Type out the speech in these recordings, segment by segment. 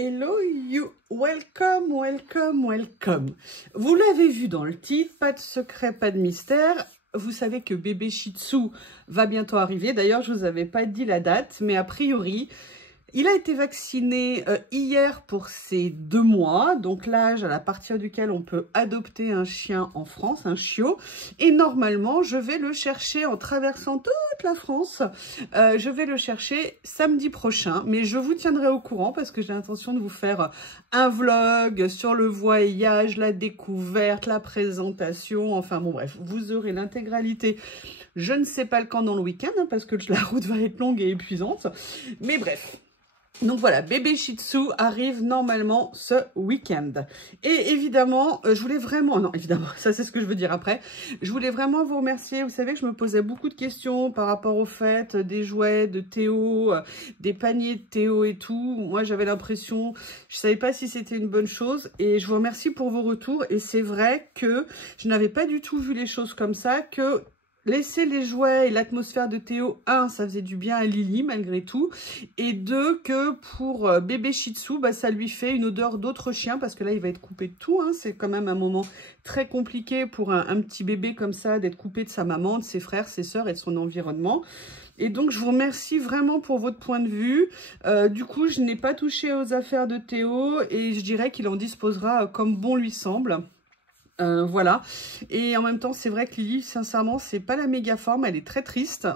Hello you, welcome, welcome, welcome. Vous l'avez vu dans le titre, pas de secret, pas de mystère. Vous savez que bébé Shih Tzu va bientôt arriver. D'ailleurs, je ne vous avais pas dit la date, mais a priori, il a été vacciné hier pour ses 2 mois, donc l'âge à partir duquel on peut adopter un chien en France, un chiot. Et normalement, je vais le chercher en traversant toute la France. Je vais le chercher samedi prochain, mais je vous tiendrai au courant parce que j'ai l'intention de vous faire un vlog sur le voyage, la découverte, la présentation. Enfin bon bref, vous aurez l'intégralité. Je ne sais pas quand dans le week-end hein, parce que la route va être longue et épuisante. Mais bref. Donc voilà, bébé Shih Tzu arrive normalement ce week-end. Et évidemment, je voulais vraiment... Non, évidemment, ça c'est ce que je veux dire après. Je voulais vraiment vous remercier. Vous savez que je me posais beaucoup de questions par rapport au fait des jouets de Théo, des paniers de Théo et tout. Moi, j'avais l'impression... Je ne savais pas si c'était une bonne chose. Et je vous remercie pour vos retours. Et c'est vrai que je n'avais pas du tout vu les choses comme ça, que... Laisser les jouets et l'atmosphère de Théo, 1, ça faisait du bien à Lily malgré tout. Et 2, que pour bébé Shih Tzu, bah, ça lui fait une odeur d'autre chien. Parce que là, il va être coupé de tout. Hein. C'est quand même un moment très compliqué pour un petit bébé comme ça, d'être coupé de sa maman, de ses frères, ses sœurs et de son environnement. Et donc, je vous remercie vraiment pour votre point de vue. Du coup, je n'ai pas touché aux affaires de Théo et je dirais qu'il en disposera comme bon lui semble. Voilà, et en même temps c'est vrai que Lily, sincèrement, c'est pas la méga forme, elle est très triste.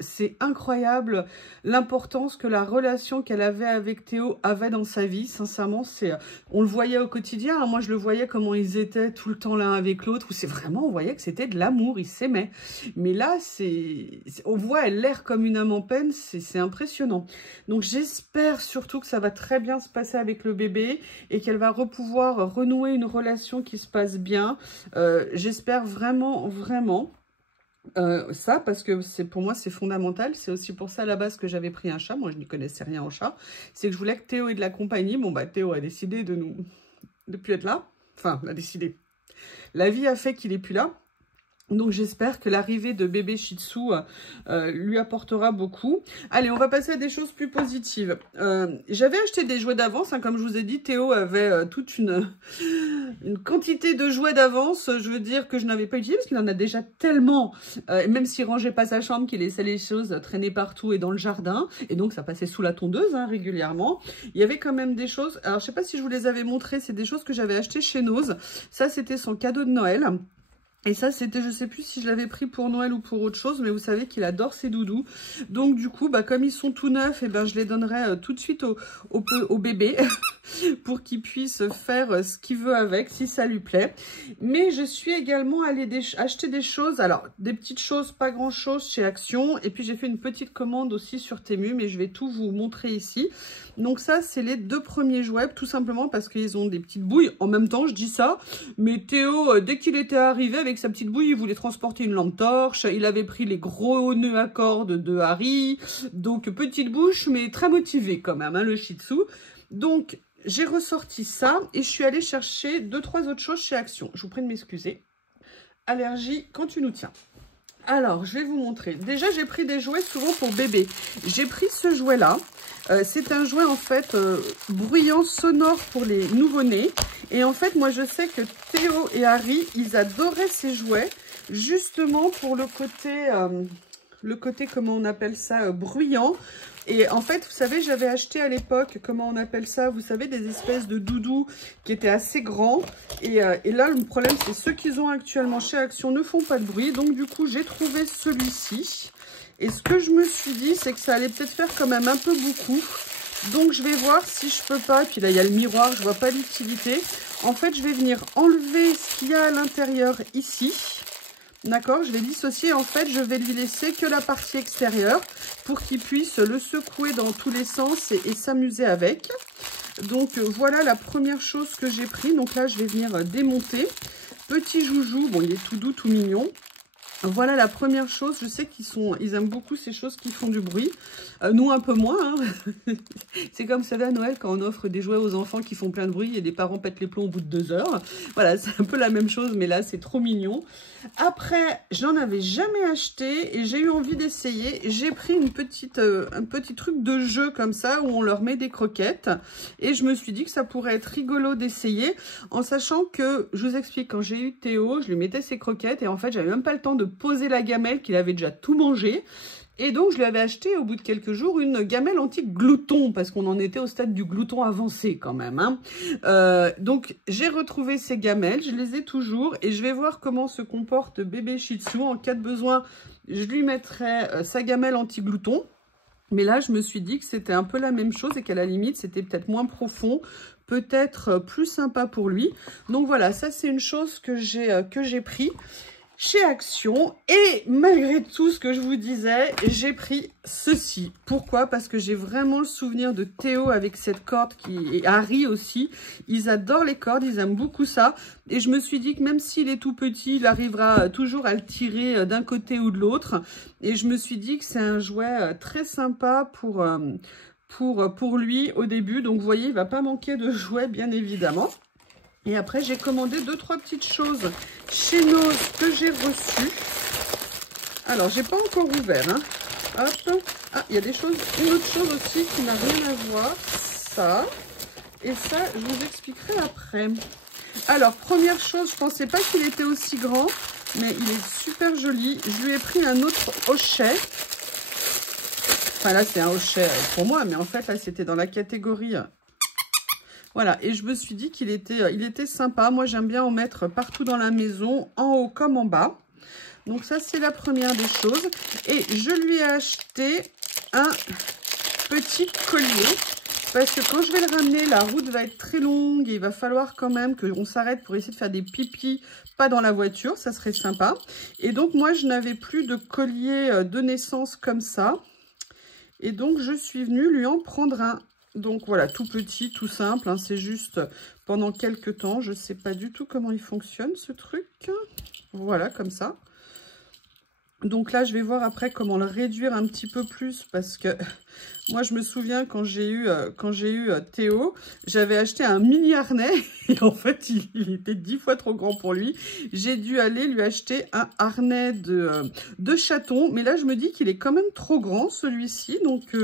C'est incroyable l'importance que la relation qu'elle avait avec Théo avait dans sa vie. Sincèrement, on le voyait au quotidien, hein. Moi je le voyais comment ils étaient tout le temps l'un avec l'autre, où c'est vraiment, on voyait que c'était de l'amour, ils s'aimaient. Mais là, on voit, elle l'air comme une âme en peine, c'est impressionnant. Donc j'espère surtout que ça va très bien se passer avec le bébé et qu'elle va pouvoir renouer une relation qui se passe bien. J'espère vraiment ça, parce que pour moi c'est fondamental. C'est aussi pour ça à la base que j'avais pris un chat. Moi je n'y connaissais rien au chat. C'est que je voulais que Théo ait de la compagnie. Bon bah Théo a décidé de plus être là. Enfin, il a décidé. La vie a fait qu'il est plus là. Donc j'espère que l'arrivée de bébé Shih Tzu lui apportera beaucoup. Allez, on va passer à des choses plus positives. J'avais acheté des jouets d'avance, hein, comme je vous ai dit, Théo avait toute une quantité de jouets d'avance, je veux dire, que je n'avais pas utilisé, parce qu'il en a déjà tellement, même s'il rangeait pas sa chambre, qu'il laissait les choses traîner partout et dans le jardin, et donc ça passait sous la tondeuse hein, régulièrement. Il y avait quand même des choses, alors je sais pas si je vous les avais montrées, c'est des choses que j'avais achetées chez Nose. Ça c'était son cadeau de Noël. Et ça, c'était, je sais plus si je l'avais pris pour Noël ou pour autre chose, mais vous savez qu'il adore ses doudous. Donc, du coup, bah, comme ils sont tout neufs, et ben, je les donnerai tout de suite au bébé pour qu'il puisse faire ce qu'il veut avec, si ça lui plaît. Mais je suis également allée acheter des choses, alors, des petites choses, pas grand-chose chez Action. Et puis, j'ai fait une petite commande aussi sur Temu, mais je vais tout vous montrer ici. Donc, ça, c'est les 2 premiers jouets, tout simplement parce qu'ils ont des petites bouilles. En même temps, je dis ça, mais Théo, dès qu'il était arrivé avec sa petite bouille, il voulait transporter une lampe torche, il avait pris les gros nœuds à cordes de Harry, donc petite bouche mais très motivé quand même, hein, le Shih Tzu. Donc j'ai ressorti ça et je suis allée chercher 2-3 autres choses chez Action. Je vous prie de m'excuser. Allergie quand tu nous tiens. Alors, je vais vous montrer. Déjà, j'ai pris des jouets souvent pour bébé. J'ai pris ce jouet-là. C'est un jouet, en fait, bruyant, sonore pour les nouveau-nés. Et en fait, moi, je sais que Théo et Harry, ils adoraient ces jouets, justement pour le côté, comment on appelle ça, bruyant. Et en fait, vous savez, j'avais acheté à l'époque, comment on appelle ça, vous savez, des espèces de doudous qui étaient assez grands. Et là, le problème, c'est ceux qu'ils ont actuellement chez Action ne font pas de bruit. Donc, du coup, j'ai trouvé celui-ci. Et ce que je me suis dit, c'est que ça allait peut-être faire quand même un peu beaucoup. Donc, je vais voir si je peux pas. Et puis là, il y a le miroir, je vois pas l'utilité. En fait, je vais venir enlever ce qu'il y a à l'intérieur ici. D'accord, je vais dissocier. En fait, je vais lui laisser que la partie extérieure pour qu'il puisse le secouer dans tous les sens et s'amuser avec. Donc, voilà la première chose que j'ai pris. Donc là, je vais venir démonter. Petit joujou, bon, il est tout doux, tout mignon. Voilà la première chose. Je sais ils aiment beaucoup ces choses qui font du bruit. Nous, un peu moins. Hein. C'est comme, vous savez, à Noël, quand on offre des jouets aux enfants qui font plein de bruit et les parents pètent les plombs au bout de 2 heures. Voilà, c'est un peu la même chose, mais là, c'est trop mignon. Après, j'en avais jamais acheté et j'ai eu envie d'essayer. J'ai pris un petit truc de jeu comme ça où on leur met des croquettes. Et je me suis dit que ça pourrait être rigolo d'essayer en sachant que, je vous explique, quand j'ai eu Théo, je lui mettais ses croquettes et en fait, j'avais même pas le temps de poser la gamelle qu'il avait déjà tout mangé. Et donc, je lui avais acheté au bout de quelques jours une gamelle anti-glouton parce qu'on en était au stade du glouton avancé quand même. Hein. Donc, j'ai retrouvé ces gamelles, je les ai toujours et je vais voir comment se comporte bébé Shih Tzu. En cas de besoin, je lui mettrai sa gamelle anti-glouton. Mais là, je me suis dit que c'était un peu la même chose et qu'à la limite, c'était peut-être moins profond, peut-être plus sympa pour lui. Donc voilà, ça c'est une chose que j'ai pris chez Action. Et malgré tout ce que je vous disais, j'ai pris ceci. Pourquoi? Parce que j'ai vraiment le souvenir de Théo avec cette corde et Harry aussi. Ils adorent les cordes, ils aiment beaucoup ça. Et je me suis dit que même s'il est tout petit, il arrivera toujours à le tirer d'un côté ou de l'autre. Et je me suis dit que c'est un jouet très sympa pour lui au début. Donc vous voyez, il ne va pas manquer de jouets bien évidemment. Et après, j'ai commandé 2-3 petites choses chez Nose que j'ai reçues. Alors, j'ai pas encore ouvert. Hein. Hop. Ah, il y a une autre chose aussi qui n'a rien à voir. Ça. Et ça, je vous expliquerai après. Alors, première chose, je pensais pas qu'il était aussi grand, mais il est super joli. Je lui ai pris un autre hochet. Enfin, là, c'est un hochet pour moi, mais en fait, là, c'était dans la catégorie... Voilà, et je me suis dit qu'il était sympa. Moi, j'aime bien en mettre partout dans la maison, en haut comme en bas. Donc ça, c'est la première des choses. Et je lui ai acheté un petit collier. Parce que quand je vais le ramener, la route va être très longue. Et il va falloir quand même qu'on s'arrête pour essayer de faire des pipis, pas dans la voiture. Ça serait sympa. Et donc, moi, je n'avais plus de collier de naissance comme ça. Et donc, je suis venue lui en prendre un. Donc voilà, tout petit, tout simple, hein, c'est juste pendant quelques temps. Je ne sais pas du tout comment il fonctionne ce truc. Voilà, comme ça. Donc là, je vais voir après comment le réduire un petit peu plus parce que moi, je me souviens quand j'ai eu Théo, j'avais acheté un mini harnais et en fait, il était 10 fois trop grand pour lui. J'ai dû aller lui acheter un harnais de chaton. Mais là, je me dis qu'il est quand même trop grand, celui-ci. Donc...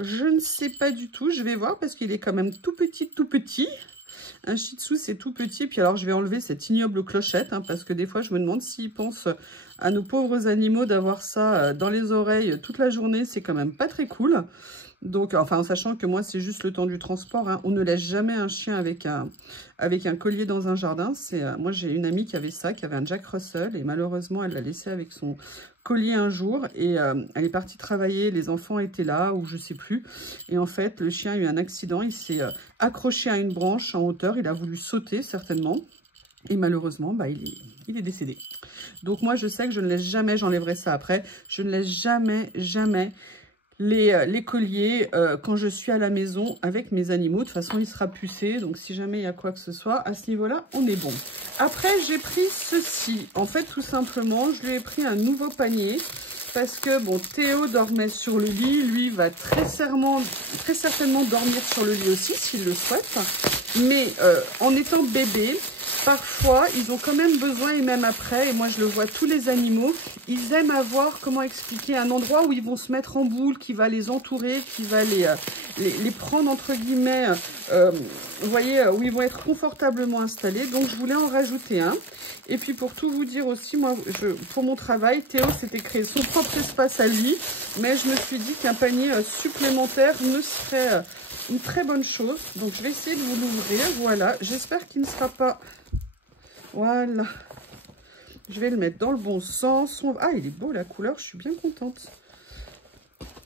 je ne sais pas du tout, je vais voir parce qu'il est quand même tout petit, tout petit. Un Shih Tzu, c'est tout petit. Puis alors, je vais enlever cette ignoble clochette hein, parce que des fois, je me demande s'ils pensent à nos pauvres animaux d'avoir ça dans les oreilles toute la journée. C'est quand même pas très cool. Donc, enfin, en sachant que moi, c'est juste le temps du transport. Hein. On ne laisse jamais un chien avec un collier dans un jardin. Moi, j'ai une amie qui avait ça, qui avait un Jack Russell. Et malheureusement, elle l'a laissé avec son collier un jour. Et elle est partie travailler. Les enfants étaient là, ou je sais plus. Et en fait, le chien a eu un accident. Il s'est accroché à une branche en hauteur. Il a voulu sauter, certainement. Et malheureusement, bah, il est décédé. Donc, moi, je sais que je ne laisse jamais, j'enlèverai ça après, je ne laisse jamais les colliers quand je suis à la maison avec mes animaux. De toute façon, il sera pucé. Donc, si jamais il y a quoi que ce soit, à ce niveau-là, on est bon. Après, j'ai pris ceci. En fait, tout simplement, je lui ai pris un nouveau panier. Parce que, bon, Théo dormait sur le lit. Lui va très certainement dormir sur le lit aussi, s'il le souhaite. Mais en étant bébé... Parfois, ils ont quand même besoin, et même après, et moi je le vois, tous les animaux, ils aiment avoir, comment expliquer, un endroit où ils vont se mettre en boule, qui va les entourer, qui va les prendre entre guillemets, vous voyez, où ils vont être confortablement installés. Donc je voulais en rajouter un. Et puis pour tout vous dire aussi, moi, pour mon travail, Théo s'était créé son propre espace à lui, mais je me suis dit qu'un panier supplémentaire me serait... une très bonne chose. Donc, je vais essayer de vous l'ouvrir. Voilà. J'espère qu'il ne sera pas... Voilà. Je vais le mettre dans le bon sens. Ah, il est beau la couleur. Je suis bien contente.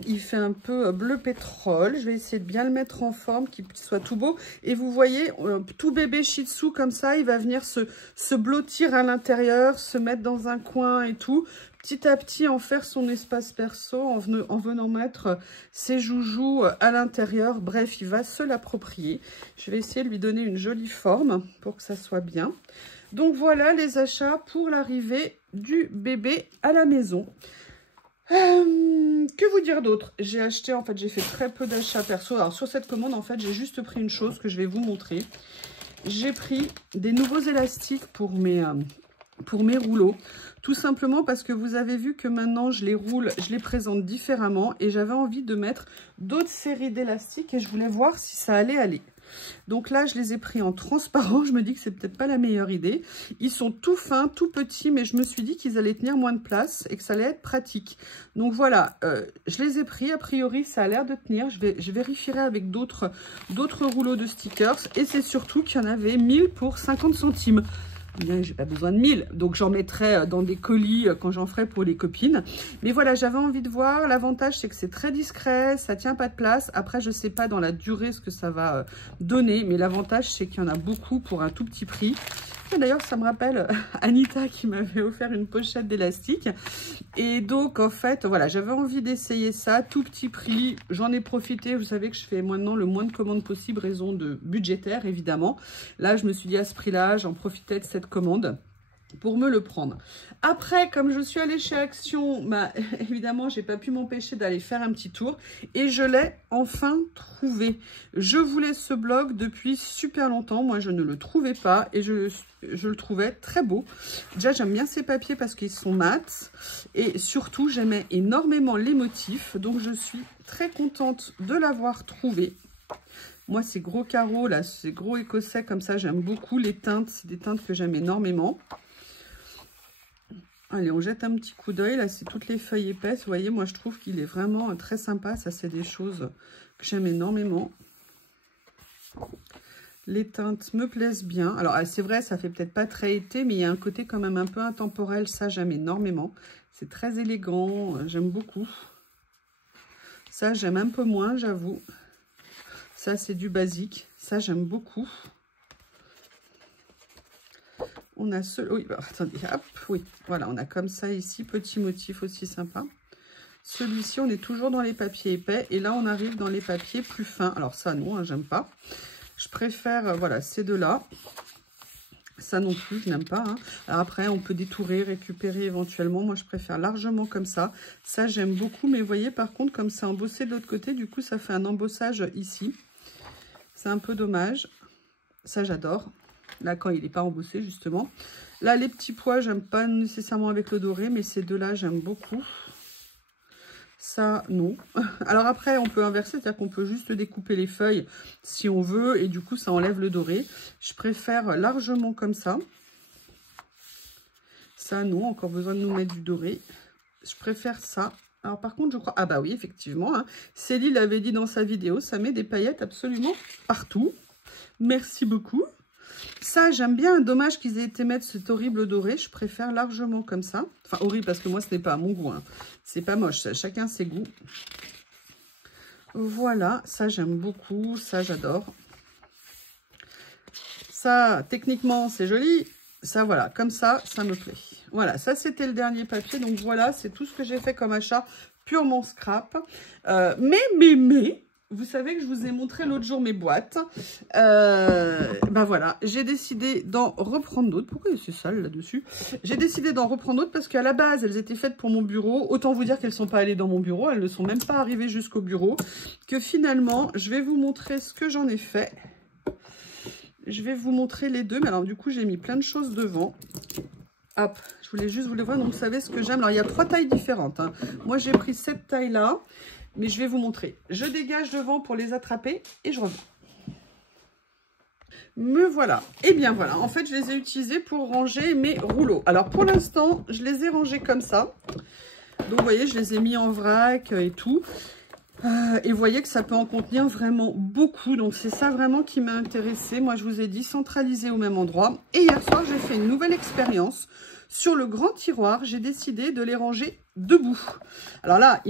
Il fait un peu bleu pétrole. Je vais essayer de bien le mettre en forme, qu'il soit tout beau. Et vous voyez, tout bébé Shih Tzu comme ça, il va venir se blottir à l'intérieur, se mettre dans un coin et tout. Petit à petit, en faire son espace perso, en venant mettre ses joujoux à l'intérieur. Bref, il va se l'approprier. Je vais essayer de lui donner une jolie forme pour que ça soit bien. Donc voilà les achats pour l'arrivée du bébé à la maison. Que vous dire d'autre? J'ai acheté, en fait, j'ai fait très peu d'achats perso. Alors, sur cette commande, en fait, j'ai juste pris une chose que je vais vous montrer. J'ai pris des nouveaux élastiques pour mes rouleaux. Tout simplement parce que vous avez vu que maintenant, je les roule, je les présente différemment. Et j'avais envie de mettre d'autres séries d'élastiques et je voulais voir si ça allait aller. Donc là, je les ai pris en transparent. Je me dis que c'est peut-être pas la meilleure idée. Ils sont tout fins, tout petits, mais je me suis dit qu'ils allaient tenir moins de place et que ça allait être pratique. Donc voilà, je les ai pris. A priori, ça a l'air de tenir. Je vérifierai avec d'autres rouleaux de stickers. Et c'est surtout qu'il y en avait 1000 pour 50 centimes. Bien, j'ai pas besoin de 1000, donc j'en mettrai dans des colis quand j'en ferai pour les copines. Mais voilà, j'avais envie de voir. L'avantage, c'est que c'est très discret, ça tient pas de place. Après, je sais pas dans la durée ce que ça va donner, mais l'avantage, c'est qu'il y en a beaucoup pour un tout petit prix. D'ailleurs, ça me rappelle Anita qui m'avait offert une pochette d'élastique. Et donc, en fait, voilà, j'avais envie d'essayer ça, tout petit prix. J'en ai profité. Vous savez que je fais maintenant le moins de commandes possible, raison de budgétaire, évidemment. Là, je me suis dit à ce prix-là, j'en profitais de cette commande pour me le prendre. Après, comme je suis allée chez Action, bah, évidemment, j'ai pas pu m'empêcher d'aller faire un petit tour. Et je l'ai enfin trouvé. Je voulais ce blog depuis super longtemps. Moi, je ne le trouvais pas et je le trouvais très beau. Déjà, j'aime bien ces papiers parce qu'ils sont mat. Et surtout, j'aimais énormément les motifs. Donc, je suis très contente de l'avoir trouvé. Moi, ces gros carreaux, là, ces gros écossais comme ça, j'aime beaucoup. Les teintes, c'est des teintes que j'aime énormément. Allez, on jette un petit coup d'œil. Là, c'est toutes les feuilles épaisses. Vous voyez, moi, je trouve qu'il est vraiment très sympa. Ça, c'est des choses que j'aime énormément. Les teintes me plaisent bien. Alors, c'est vrai, ça fait peut-être pas très été, mais il y a un côté quand même un peu intemporel. Ça, j'aime énormément. C'est très élégant. J'aime beaucoup. Ça, j'aime un peu moins, j'avoue. Ça, c'est du basique. Ça, j'aime beaucoup. On a ce... Oui, bah, attendez, hop, oui. Voilà, on a comme ça ici, petit motif aussi sympa. Celui-ci, on est toujours dans les papiers épais. Et là, on arrive dans les papiers plus fins. Alors ça, non, hein, j'aime pas. Je préfère, voilà, ces deux-là. Ça non plus, je n'aime pas. Hein. Alors après, on peut détourer, récupérer éventuellement. Moi, je préfère largement comme ça. Ça, j'aime beaucoup. Mais vous voyez, par contre, comme c'est embossé de l'autre côté, du coup, ça fait un embossage ici. C'est un peu dommage. Ça, j'adore. Là, quand il n'est pas embossé, justement. Là, les petits pois, j'aime pas nécessairement avec le doré, mais ces deux-là, j'aime beaucoup. Ça, non. Alors après, on peut inverser, c'est-à-dire qu'on peut juste découper les feuilles si on veut, et du coup, ça enlève le doré. Je préfère largement comme ça. Ça, non, encore besoin de nous mettre du doré. Je préfère ça. Alors par contre, je crois... Ah bah oui, effectivement, hein. Céline l'avait dit dans sa vidéo, ça met des paillettes absolument partout. Merci beaucoup. Ça, j'aime bien. Dommage qu'ils aient été mettre cet horrible doré. Je préfère largement comme ça. Enfin, horrible parce que moi, ce n'est pas à mon goût. Hein. C'est pas moche. Chacun ses goûts. Voilà. Ça, j'aime beaucoup. Ça, j'adore. Ça, techniquement, c'est joli. Ça, voilà. Comme ça, ça me plaît. Voilà. Ça, c'était le dernier papier. Donc, voilà. C'est tout ce que j'ai fait comme achat. Purement scrap. Mais... Vous savez que je vous ai montré l'autre jour mes boîtes. Ben voilà, j'ai décidé d'en reprendre d'autres. Pourquoi c'est sale là-dessus? J'ai décidé d'en reprendre d'autres parce qu'à la base, elles étaient faites pour mon bureau. Autant vous dire qu'elles ne sont pas allées dans mon bureau. Elles ne sont même pas arrivées jusqu'au bureau. Que finalement, je vais vous montrer ce que j'en ai fait. Je vais vous montrer les deux. Mais alors du coup, j'ai mis plein de choses devant. Hop, je voulais juste vous les voir. Donc vous savez ce que j'aime. Alors il y a 3 tailles différentes. Hein. Moi, j'ai pris cette taille-là. Mais je vais vous montrer. Je dégage devant pour les attraper et je reviens. Me voilà. Et bien voilà. En fait, je les ai utilisés pour ranger mes rouleaux. Alors pour l'instant, je les ai rangés comme ça. Donc vous voyez, je les ai mis en vrac et tout. Et vous voyez que ça peut en contenir vraiment beaucoup. Donc c'est ça vraiment qui m'a intéressée. Moi, je vous ai dit centraliser au même endroit. Et hier soir, j'ai fait une nouvelle expérience. Sur le grand tiroir, j'ai décidé de les ranger debout. Alors là,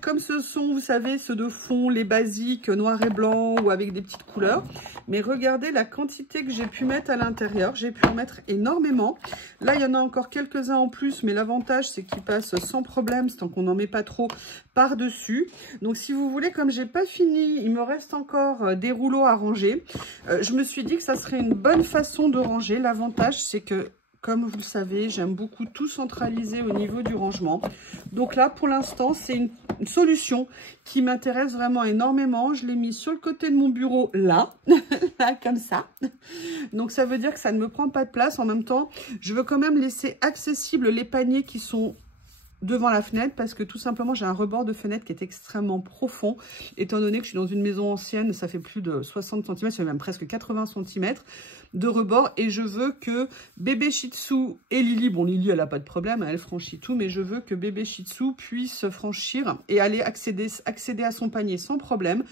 comme ce sont, vous savez, ceux de fond, les basiques, noir et blanc ou avec des petites couleurs. Mais regardez la quantité que j'ai pu mettre à l'intérieur. J'ai pu en mettre énormément. Là, il y en a encore quelques-uns en plus, mais l'avantage, c'est qu'ils passent sans problème, tant qu'on n'en met pas trop par-dessus. Donc, si vous voulez, comme j'ai pas fini, il me reste encore des rouleaux à ranger. Je me suis dit que ça serait une bonne façon de ranger. L'avantage, c'est que Comme vous le savez, j'aime beaucoup tout centraliser au niveau du rangement. Donc là, pour l'instant, c'est une solution qui m'intéresse vraiment énormément. Je l'ai mis sur le côté de mon bureau, là, là, comme ça. Donc ça veut dire que ça ne me prend pas de place. En même temps, je veux quand même laisser accessibles les paniers qui sont devant la fenêtre, parce que tout simplement j'ai un rebord de fenêtre qui est extrêmement profond, étant donné que je suis dans une maison ancienne. Ça fait plus de 60 cm, ça fait même presque 80 cm de rebord, et je veux que bébé Shih Tzu et Lily, bon Lily elle n'a pas de problème, elle franchit tout, mais je veux que bébé Shih Tzu puisse franchir et aller accéder à son panier sans problème,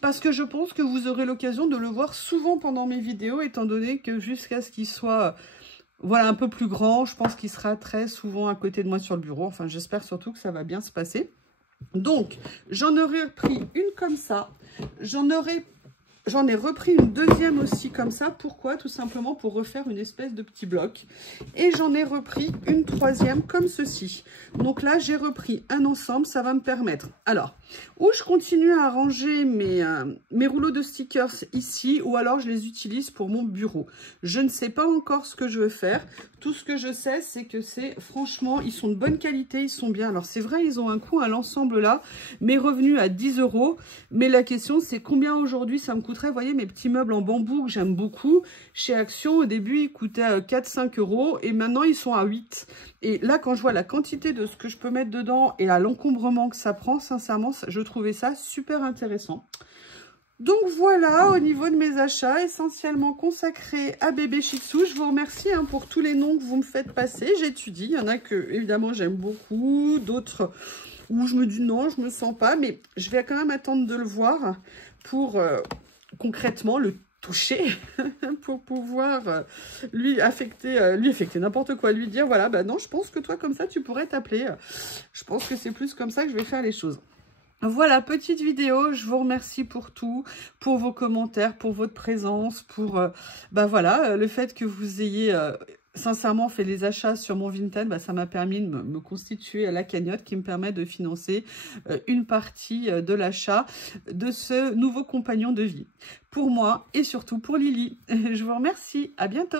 parce que je pense que vous aurez l'occasion de le voir souvent pendant mes vidéos, étant donné que jusqu'à ce qu'il soit... voilà, un peu plus grand, je pense qu'il sera très souvent à côté de moi sur le bureau. Enfin, j'espère surtout que ça va bien se passer. Donc, j'en aurais pris une comme ça. J'en ai repris une deuxième aussi comme ça. Pourquoi? Tout simplement pour refaire une espèce de petit bloc. Et j'en ai repris une troisième comme ceci. Donc là, j'ai repris un ensemble. Ça va me permettre... alors, ou je continue à ranger mes rouleaux de stickers ici, ou alors je les utilise pour mon bureau. Je ne sais pas encore ce que je veux faire. Tout ce que je sais, c'est que franchement, ils sont de bonne qualité, ils sont bien. Alors c'est vrai, ils ont un coût à l'ensemble là, mes revenus à 10 €. Mais la question, c'est combien aujourd'hui ça me coûterait. Vous voyez, mes petits meubles en bambou que j'aime beaucoup, chez Action, au début, ils coûtaient 4-5 € et maintenant, ils sont à 8. Et là, quand je vois la quantité de ce que je peux mettre dedans et à l'encombrement que ça prend, sincèrement, je trouvais ça super intéressant. Donc voilà, au niveau de mes achats, essentiellement consacrés à bébé Shih Tzu. Je vous remercie pour tous les noms que vous me faites passer. J'étudie. Il y en a que, évidemment, j'aime beaucoup. D'autres où je me dis non, je me sens pas. Mais je vais quand même attendre de le voir pour concrètement le toucher pour pouvoir lui affecter n'importe quoi, lui dire voilà, bah non, je pense que toi comme ça tu pourrais t'appeler. Je pense que c'est plus comme ça que je vais faire les choses. Voilà, petite vidéo, je vous remercie pour tout, pour vos commentaires, pour votre présence, pour bah voilà, le fait que vous ayez sincèrement fait les achats sur mon Vinted. Bah, ça m'a permis de me constituer à la cagnotte qui me permet de financer une partie de l'achat de ce nouveau compagnon de vie pour moi et surtout pour Lily. Je vous remercie, à bientôt.